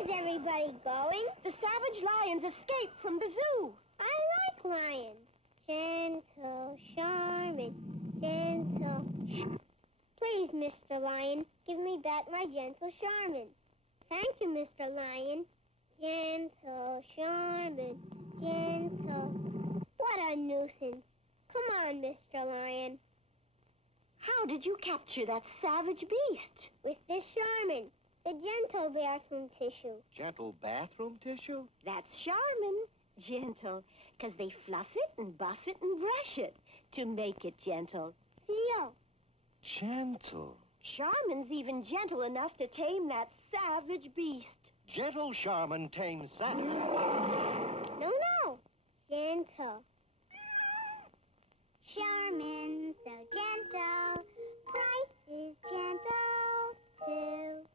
Where's everybody going? The savage lions escaped from the zoo. I like lions. Gentle, Charmin, gentle... Please, Mr. Lion, give me back my gentle Charmin. Thank you, Mr. Lion. Gentle, Charmin, gentle... What a nuisance. Come on, Mr. Lion. How did you capture that savage beast? With this Charmin, the gentle bathroom tissue. Gentle bathroom tissue? That's Charmin. Gentle, 'cause they fluff it and buff it and brush it to make it gentle. Feel. Gentle. Charmin's even gentle enough to tame that savage beast. Gentle Charmin tames savage. No. Gentle. Charmin, so gentle. Price is gentle, too.